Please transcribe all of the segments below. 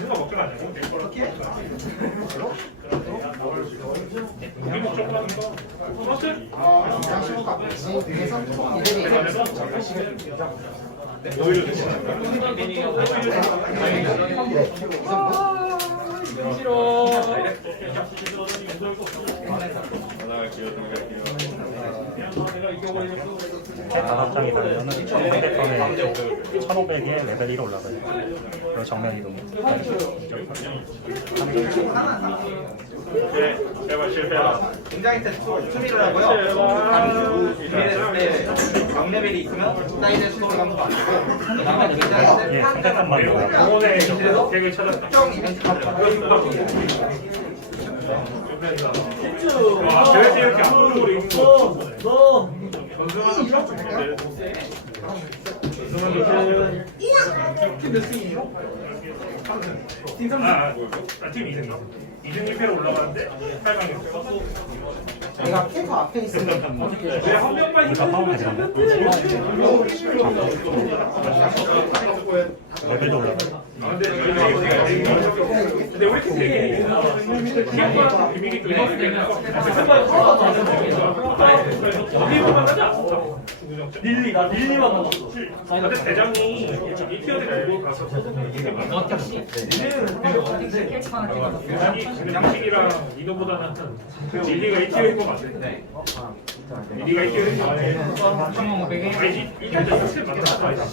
맛있는 거 먹기가 아니고 내 거로 우리 목적 하는 거 소스? 오히려 다섯 장이 달면은 상대편에 1500에 레벨 1 올라가요. 그리고 정면 이동. 네, 제발 실패라. 굉장히 때 수리를 하고요. 강수 준비했을 때 강레벨이 있으면 사이드 수동 감소 안 되고 그다음에 굉장히 예, 때 상대편만 올라가요. 병원에 객을 찾았다. 특정 아, 이렇게 입는 거. 보는데. 전승환도 팀몇 승이에요? 팀 아, 아, 팀 2승. 2승 1패로 올라가는데 8강이었어. 내가 캐커 앞에 있으면 어떻게 해줘? 왜한 명만 이거 파워 되는데? 레벨도 올라가요. 아, 근데 우리 팀 되게 팀과 비밀이 릴리가 릴리만 먹었어. 근데 대장이 이 티어들 알고 가서 대장이 양식이랑 이노보다는 릴리가 이 티어인 거 맞아. 릴리가 이 티어인 거 맞아. 아니지 이겼죠. 사실 맞아. 맞아.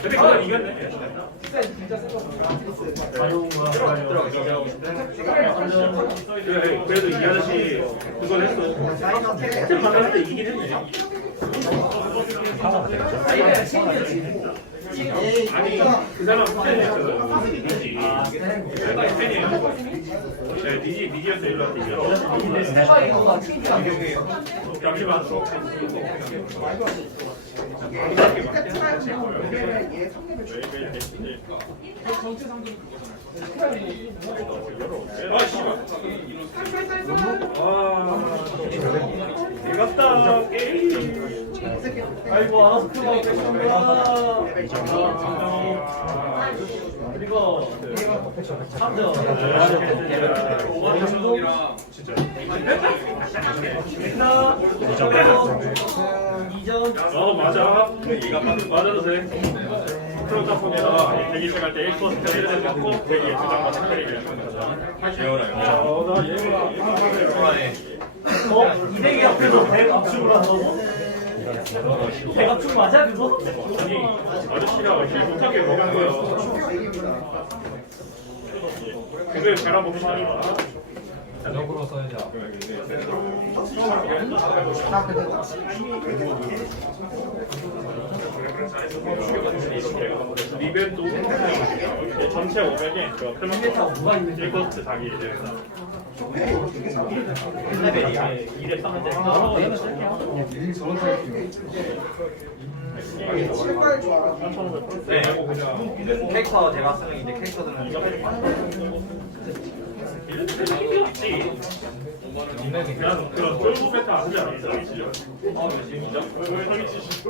근데 그건 이겼네. 그래, 그래도 이 아저씨 그걸 했어. 혜택 받았을 때 이긴 했네. 아니 그 사람 팬이었어. 니지. 팬이에요. 네, 니지 니지였어 일로 왔지. 잠시만. 아 씨발. 아. 이겼다 게임. 아이고 크고 그리고 참저 진짜 어 맞아 맞아도 돼 프로타폰에다가 대기실 갈때 1% 때리는 거 받고 대기에 주장 받는 때리기 어나 얘가 어? 이대기 앞에서 대갑축을 한다고? 대갑축 맞아? 그거? 아니 아저씨가 힐 못하게 먹은 거야 그걸 갈아봅시다 리벤도 전체 500에 그 1코스트 자기 이제. 이래 싸면 돼. 신발 좋아. 네. 캐릭터 제가 쓰는 이제 캐릭터들은 그냥 그런 쫄보 베타 하지 않았어? 아, 진짜?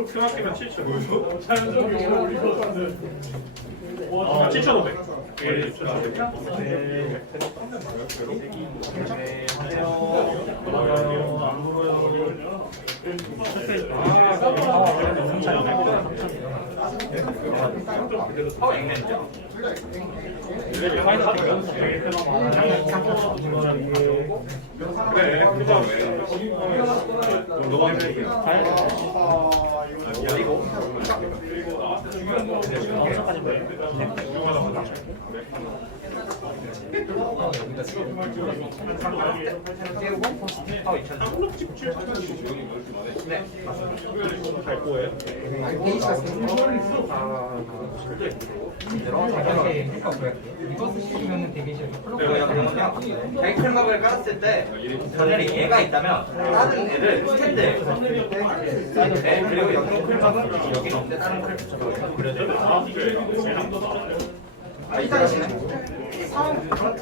생각해면 7천. 자연적으로 올리고 7,500. 예, 7,500. 파워 엑맨이죠. 그래, 그거 너가 그리고 파워 2000. 네. 갈 거예요? 베이스가 그리고 여기는요 베이클막을 깔았을 때 전열이 얘가 있다면 다른 애를 스탠드에 네, 그리고 여기 클막은 여기는 없는데 다른 클 그려져요 아, 그래. 아 이상하시네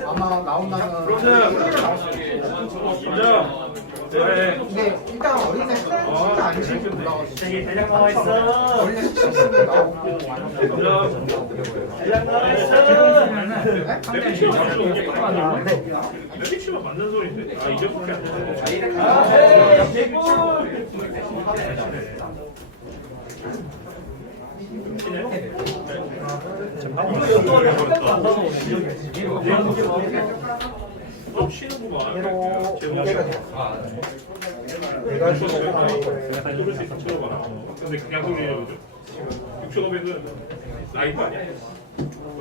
아마 나온다는. 진짜. 네. 근데 일단 어린애 진짜 안 치고 올라가서 되게 대장 나와 있어. 어린애 시즌도 나오고 대장 나와 있어. 내가 치면 맞는 게 맞나? 내가 치면 맞는 소리인데. 아 이제밖에 안 돼. 아, 에이, 개꿀. 이거 내가 거예요. 그래서 뚫을 수 있어 쳐봐. 근데 그냥 소리로 6,500은 라이브 아니야?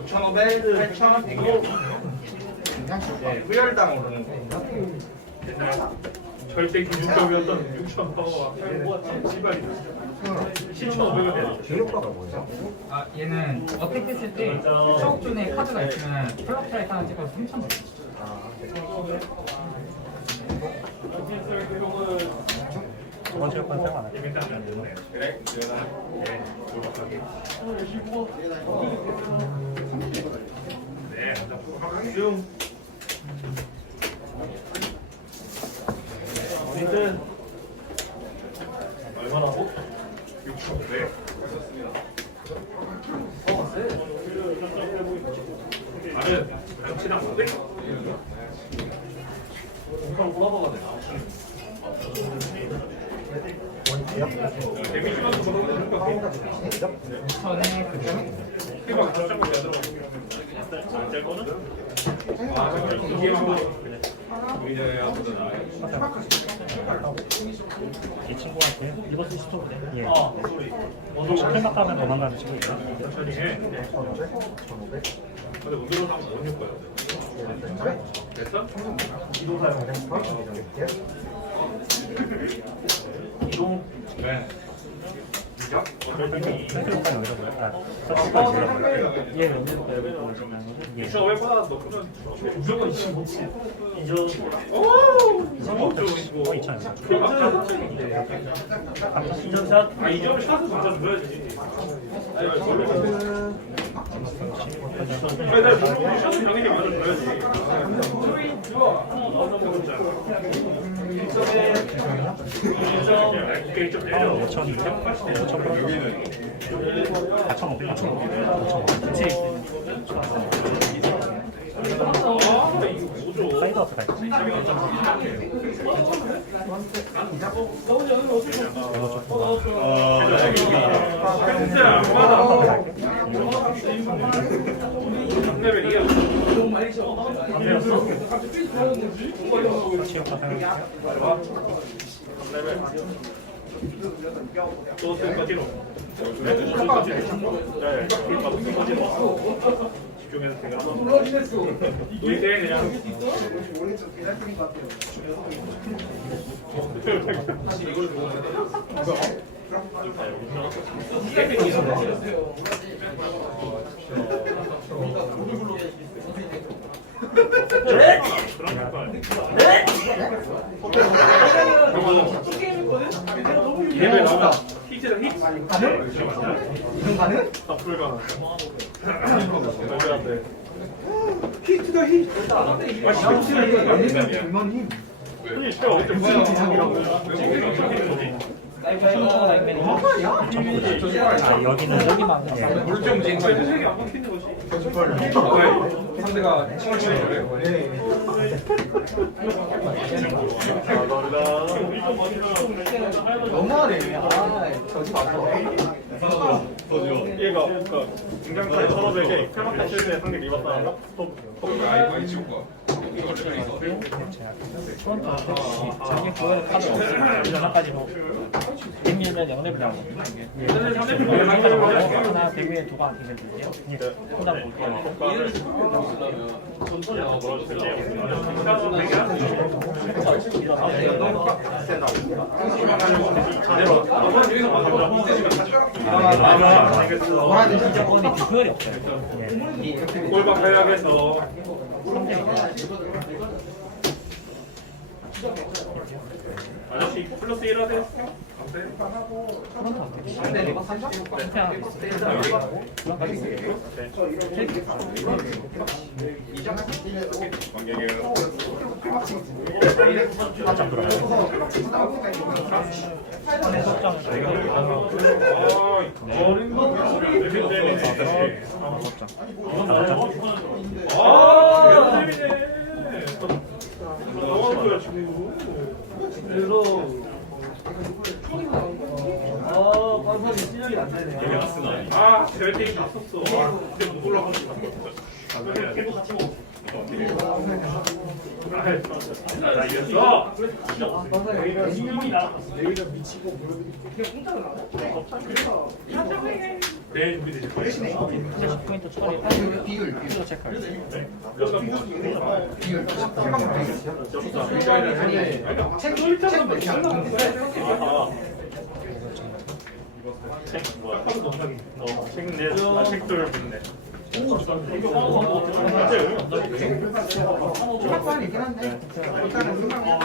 1,500, 8,000, 100원. 네, 후열당 오르는 거. 옛날 절대 기준값이었던 6,000 파워와 시발이다. 7,500원 돼야 제효과가 뭐죠? 아 얘는 어택 했을 때 수업 존에 카드가 있으면 플러스 라이트 하나 찍어서 3천 원. 두 번째 건 생각 안 되네. 그래? 네. 네, 어쨌든 얼마나고? 6,500. 나는 당치당 500. 공카로 꼬라박아 돼. 데미지만 보는 거 5천에 그 피가 갑자기 들어가. 안짤 거는? 아, 이게 뭐 이 친구한테 이거 쓰시죠? 예. 아, 소리. 혹시 이동 사용. 이동. 네. 이죠? 어떨니? 클mak하면 여기서 뭐야? 아, 서치까지 눌러버려요. 얘 몇년 빼고 예. 6,500보다 높으면 무조건 25치. 이전. 오! 어, 2,000원. 이전샷. 아, 이 점을 샷을 먼저 눌러야지. 아니, 아니, 원래. 아니, 나 샷을 당연히 먼저 눌러야지. 이게 좀 내려. 5,000, 5,000원. 여기는 4,500원. 5,500원. 그치. 아, 이거 뭐죠? 사이드 어떻게 할까요? 펜스 안 받아. 집중해서 제가. 우리 그냥. 예배 나오면 히트랑 히트 가능? 아 어때 무슨 지상이라고 아, 여기는 여기만. 안 바뀌는 거지 상대가 칭을 치는 거예요. 너무하네. 아, 저지 마서. 얘가 그러니까 서로 되게 클마크 실드에 상대 리버스하는 또 자기 그거를 카드 없으면 이전까지도 얼마나 가져가냐 하나 백밀 두가 해야겠어 아저씨 플러스 1 하세요 아, 야, 재밌네. 너무 좋아, 지금. 그래서 안 되네. 아, 대회 게임 다 썼어. 아, 근데 못 올라가고 싶어. 계속 같이 먹어. 나 이겼어. 내일이라 미치고 물어보니까 그냥 공짜로 나와. 그래서 내일 준비되지. 대신에 포인트 처리. 비율 비율 비율 체크할. 그래서 뭐 비율 체크하면 되겠지. 체크 일자는 뭐 잘라. 일단은 생각만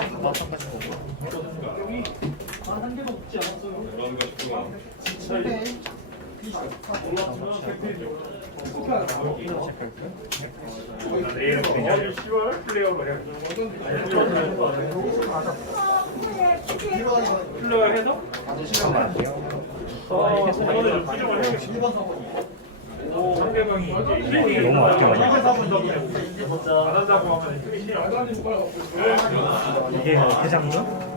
근데 내일은 그냥 10월 플레이어로 해. 플레이어 해서 어, 이거는 좀 수정을 해야겠다. 상대방이 이제 힐이 너무 아껴가지고. 안 한다고 하면. 이게 대장군?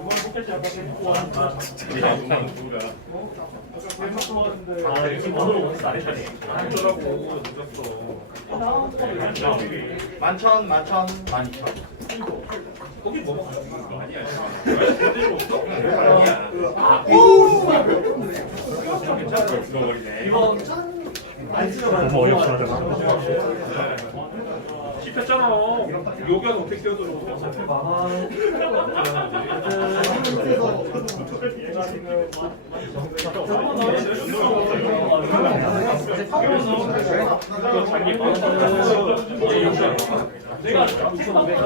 아, 지금 오늘 오늘 안 했다니. 안 했더라고. 늦었어. 만천 만천 만천 거기 뭐? 아니야. 제대로 없어? 아니야. 괜찮아. 죽어버리네. 너무 어이없어 씹혔잖아. 여기는 어떻게 끼어들어?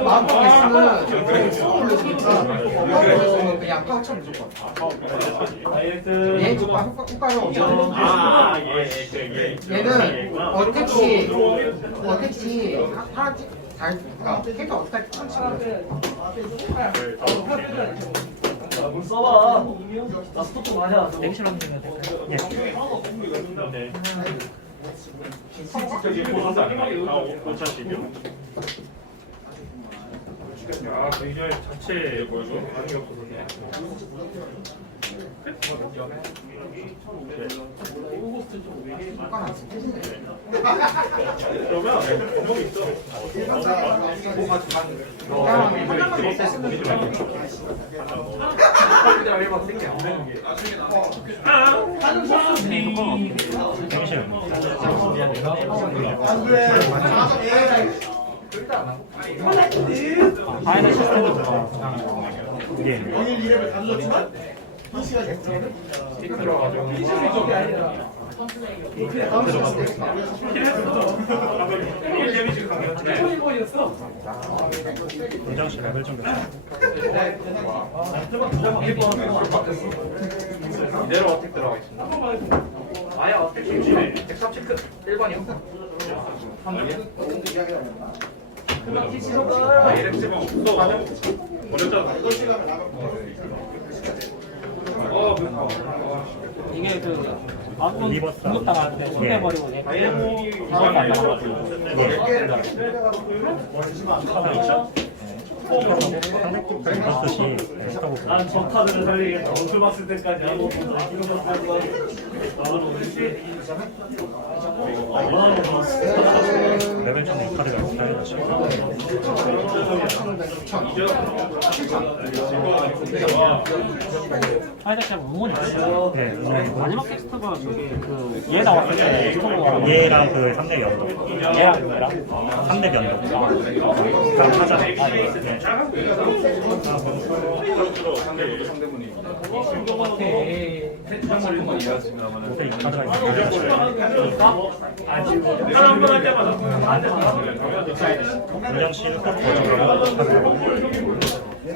마음먹고 있으면 소울을 주니까 이거는 그냥 파우쳐 무조건. 얘 효과, 효과, 효과가 없어. 아, 예, 예, 예. 얘는 어택시, 어택시 하나 찍, 잘, 그러니까 캐릭터 어택 천치는 물 써봐. 나 스톱 맞아. 액션 한번 해야 될까요? 예 저기 보너스 아니야? 아, 5,000씩이요? 야, 그 이제 자체 뭐죠? 안 써. 그러면 구멍이 있어. 그냥 하나만 더 쓰면 액션 파이널 시스템도 들어가 이게 일 데미지 강해. 분장실 레벨 좀 이대로 어택 들어가 있습니다 아예 어택 중심에 백삽 체크 1번이요 아, 이 이게 그 아군 때 손해버리고 스타고 난저 카드를 살리겠다. 원투 봤을 때까지 살고 레벨 좀 응원이 있어요 네 응원이고 마지막 텍스트가 저기 그얘 나왔을 때 스토브가 얘랑 그 3대 연동 얘랑 얘랑 3대 변동 그럼 하자 네. 하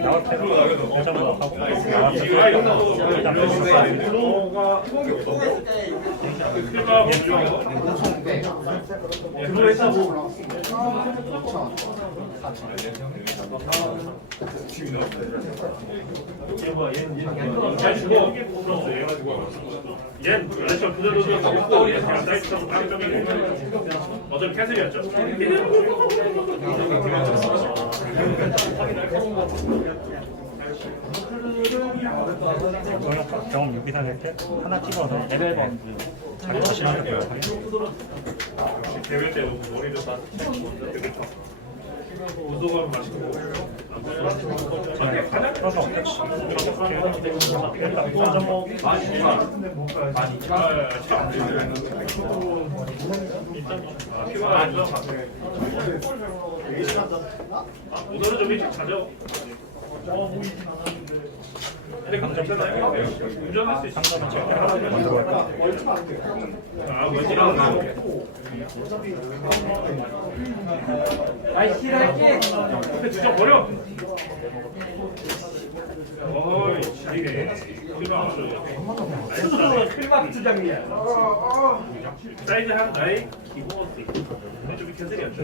나올 때 회전도 하고 나왔을 때 일단 필수까지 뭐가 필가 그거 했다고. 잘 죽어. 얘가지고. 얜 레션 그대로 들어가고 얘 그냥 사이트에서 방점이 어차피 캐슬이었죠. 경험 6 이상 이렇게 하나 찍어서 레벨 자기 자신한테 배워요. 대회 때 머리도 다 되게 top. 우도가 맛있고. 뭐. 우도는 좀 일찍 자죠. 운전할 수 있어. 아. 아이 힐할게 근데 진짜 버려. 어이, 지리네. 클막 주장이야 사이즈 한 나의 기본어스. 좀 캐슬이었죠.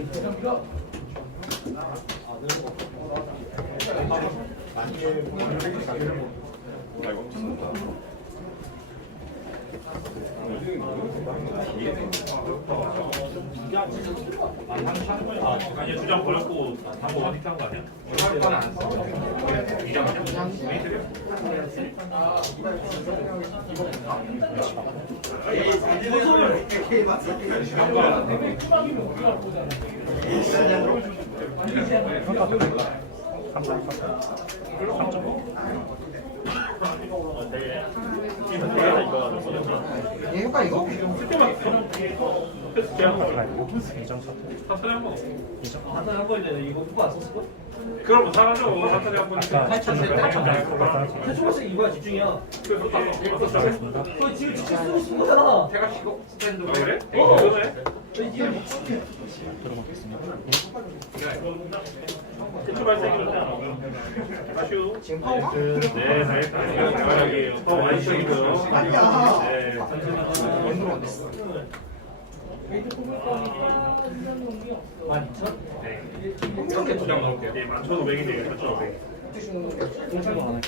아니 두장 버렸고 어디 탄거 아니야? 이장 메이트를? 감사합니다. 3점. 얘 효과 이거? 패스 제한 거. 라이브 2점 사태. 사탄에 한번 2점. 하나 한 거인데 이거 누구 안 썼을 거? 그럼 뭐. 사탄에 한번 아까 네, 최초반씩 이거야 집중이야 그래서 땄어. 땄어. 너 지금 직접 쓰고 싶은 거잖아 제가 쉬고 스탠드. 아, 그래? 어. 그러네. 지금 파워가? 네, 잘했다. 대박이에요. 더 많이 시작이고요. 아니야. 네. 원으로 안 됐어. 만 이천? 네. 이렇게 두장 넣을게요. 예, 만천 이거 천천 어?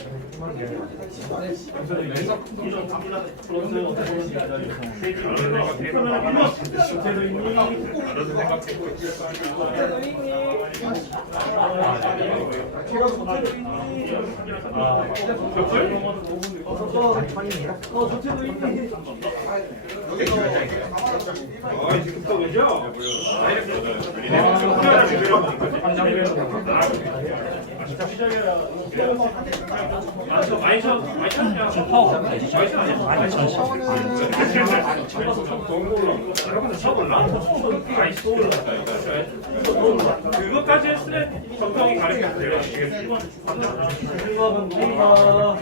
아, 지금 또 그죠? 아, 많 그것까지 했으면 정성이 가르쳐 돼요. 공부하면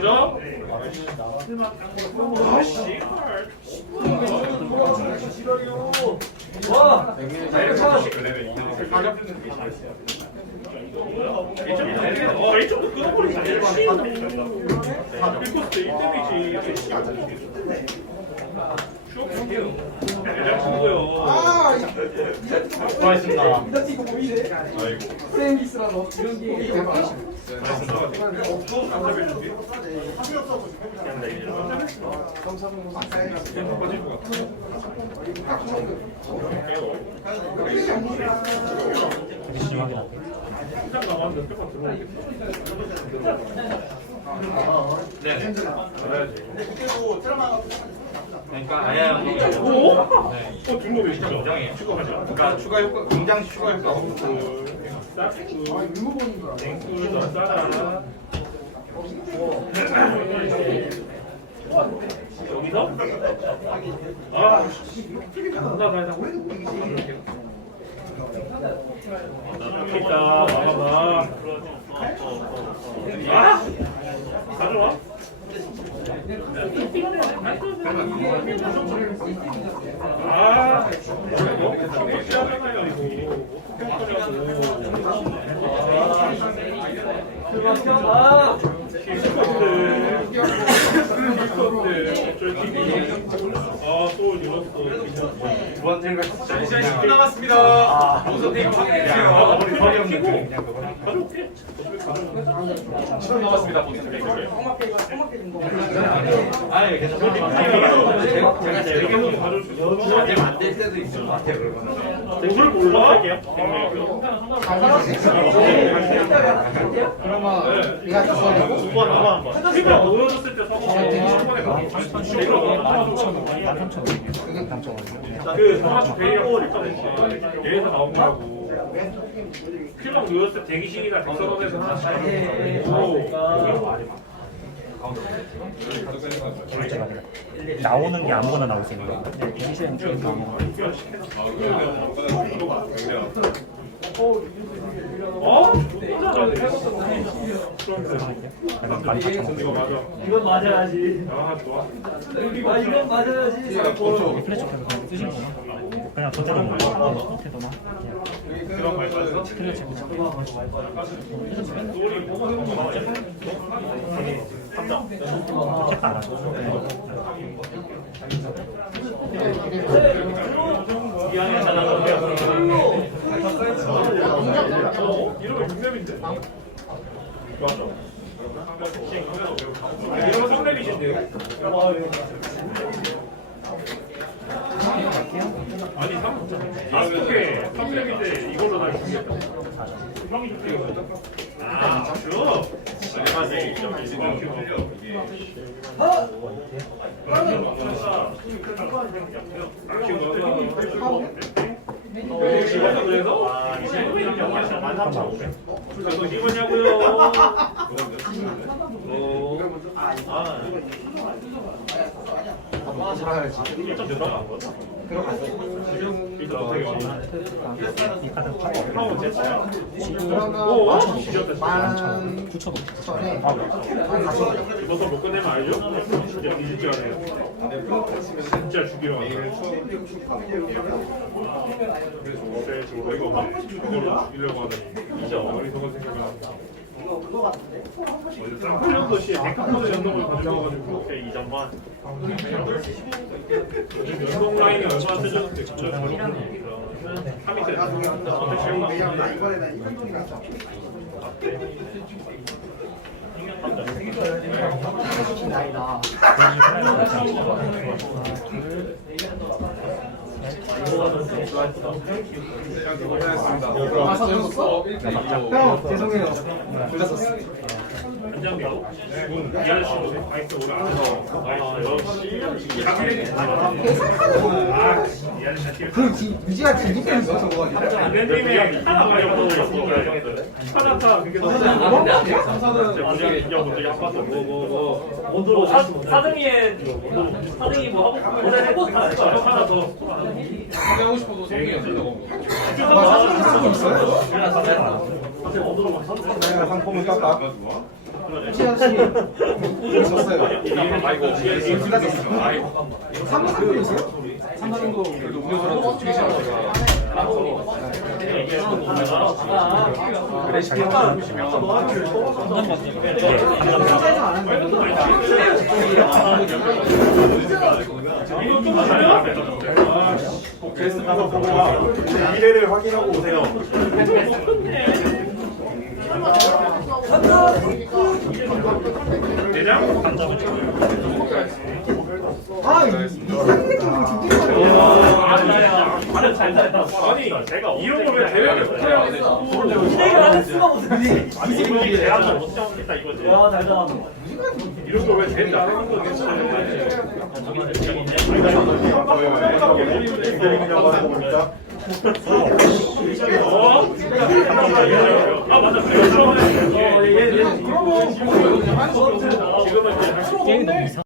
놀 이가 맞아? 아, 씨. 와! 어, 이쪽도 끊어버리지 않냐? 빌코스 1데미지. 쇼크게요. 대장 친구요. 아, 수고하셨습니다. 이거 뭐 이런 게 네. 그래야지. 그러니까 아야 오? 어, 중국이 진짜 고정이에요. 추가하죠. 그러니까 추가 효과 굉장히 추가 효과 없고 아. 봐봐. 아, 가져와. 아, 너무 깜짝이야잖아요 이거. 아! 아. 두 진짜 그냥 남았습니다. 아, 우선 되게 확인해주세요. 아, 없는 키고. 그냥 그거. 가져올게. 10분 남았습니다. 본선 게임을. 아니 괜찮아. 제가 제가 되게 지금 좀 가져올 수 있어. 자제 안될 때도 있을 것 같아요. 그러면. 오늘 올라갈게요. 그러면 네가 줬어야고 두번 한 번. 그러니까 무너졌을 때 서고 한 번에 가. 그게 단점. 그 성악 베리하고 얘에서 나온 거라고. 누웠을 때 대기실이나 백서원에서 다시 오. 결제가 돼요. 나오는 게 아무거나 나올 수 있는 거예요. 대기실은 좀 어? 잘하네. 많이 이거 맞아. 이건 맞아야지. 아 좋아. 아 이건 맞아야지. 플래시 켜서 그냥 쓰시는 거나. 어? 이러면 6렙인데. 맞아. 이러면 3렙이신데요? 아 그래서 이거냐고요. 어, 아, 아, 잘해야지. 1점 들어간 거죠? 들어갔어. 1점 만천 9천 천에 만 사천 원. 이것도 못 끝내면 알죠? 진짜 하네요. 진짜 죽이러 가요. 어때 지금 이거 죽이려고 하더니 이제 어리석은 생각을 쌍풀년도 시에 데카포드 연동을 가지고 이 점반 요즘 연동 라인이 얼마나 세졌는데 진짜 저런 3위 때 이번에는 이런 쪽이 낫죠. 나이다. 아, 썼어? 형, 죄송해요. 불렀었어. 안장비도 이 아저씨도 바이크 오래 안 해서 아 역시 아, 이 아저씨 그 지- 유지가 진기 때문에 써서 그거 같아. 랜님의 하나 가려고 하나타 그게 너무 문제 인정 문제 아파서 뭐뭐뭐 오늘 사 사등이의 사등이 뭐 하고 모자 해보. 하나 더 하고 싶어도 성공이 안 된다고. 쓰고 있어요? 내가 상품을 땄다. 유지아 씨, 졌어요. 아이고 졌어. 아이고 3분 3분 있어요? 3만 정도 그래도 시간 제가 그래, 잘 졌다. 회사에서 안 하는 거. 이거 좀 맞아요? 게스트 가서 보고 와. 미래를 확인하고 오세요. 내장? 아, 이 상대 좀 진짜. 아니 이런 거왜 대회를 못해요? 기대가 할 수가 없으니. 이분이 대학을 못 정했다 이거지 야, 잘 잘한다. 이런 거왜 대회 안 하는 거지? 하고 보니까 어? 아 맞아 들어가네 어, 얘, 얘, 얘. 지금은 이제